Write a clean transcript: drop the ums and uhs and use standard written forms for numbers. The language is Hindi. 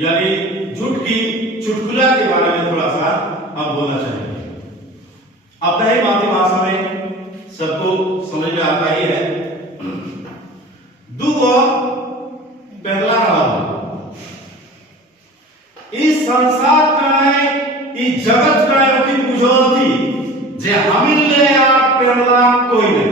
यानी झूठ की चुटकुला के बारे में थोड़ा सा हम बोलना चाहेंगे। अपना ही मातृभाषा में सबको समझ में आता ही है। दुगो पहला रहा इस संसार का इस जगत का की बुझौती जे हमिले आप पहला कोई नहीं